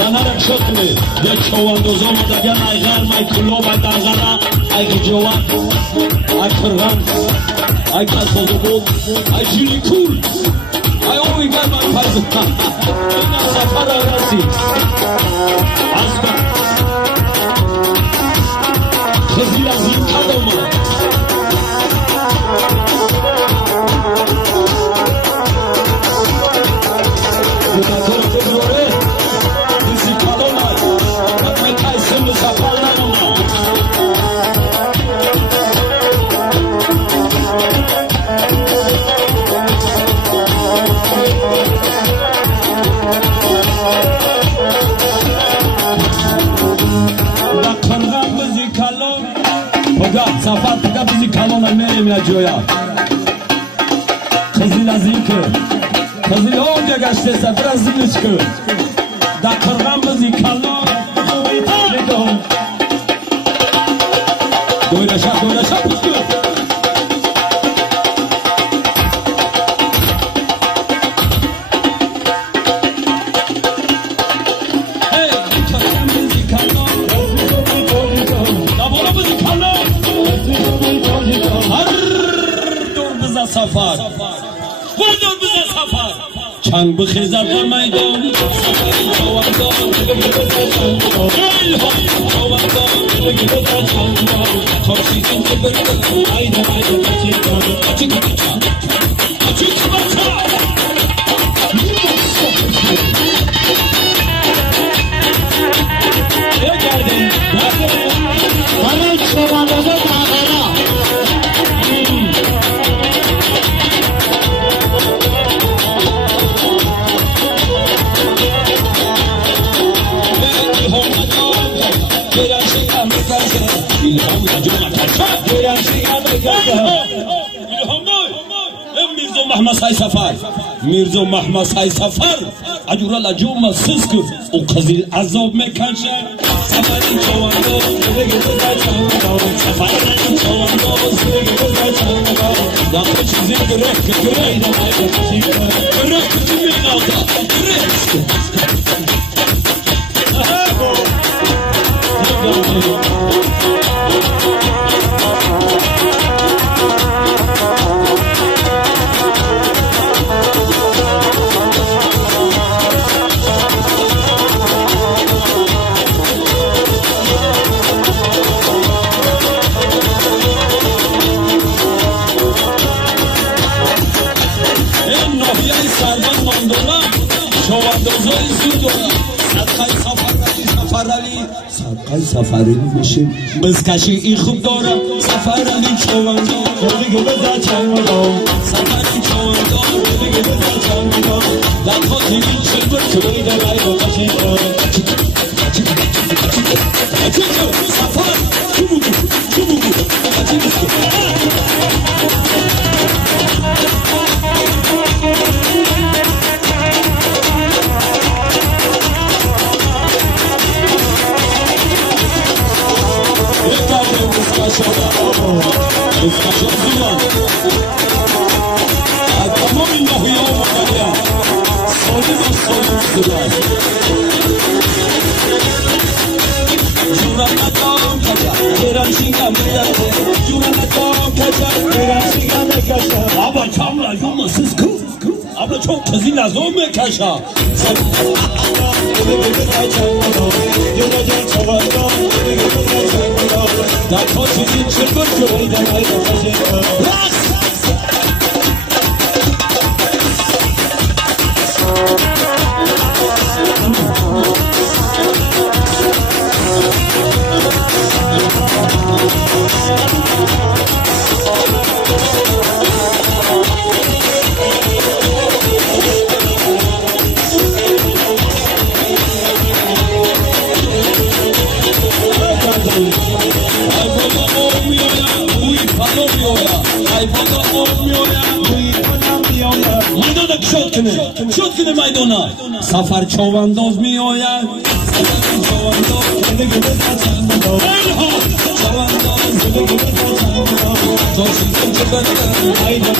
زنه را شکنه یک چواندوز آمدگن ای غرم ای کلوب ای دغره ای گجوان ای کرغن ای کسازبود ای جولی کول ای اوی گرم ای پرزن این سفر را رسید عزم خزی از این قدم مدتر بزاره دیزی کلام ای مکای سند سفر نمونه دکترم بزی کلام بگه سفر بگه بزی کلام میریم یا جویا خزی لازم که خزی اونجا گشته سفر از زیرش که دکترم بزی کلام دویره شب بزگو سفر بردار بزن سفر چنگ بخیزد در میدان سفری جواندان جواندان تاشی کنجه برگل ایده میرزا محمد سای سفر اجورا لجوم سسک او قزیل عذاب میکنشه سفری چواندو سفری چواندو دا خوش چیزی گره کچی میگادا صدقای سفری میشیم بزکشی این خوب داره سفری چواندو دیگه بزا چواندو سفری چواندو دیگه بزا چواندو در خاطری چل بود که بیده باید باشی سفر چو بگو Abla çok kızı lazım mı kaşa? Da koşun çırpır köyden ayrı شد کنه میدانا سفر چوانداز می آید سفر چوانداز زندگی بزن چوانداز زندگی بزن چوانداز تا شیزن چه بزن ایده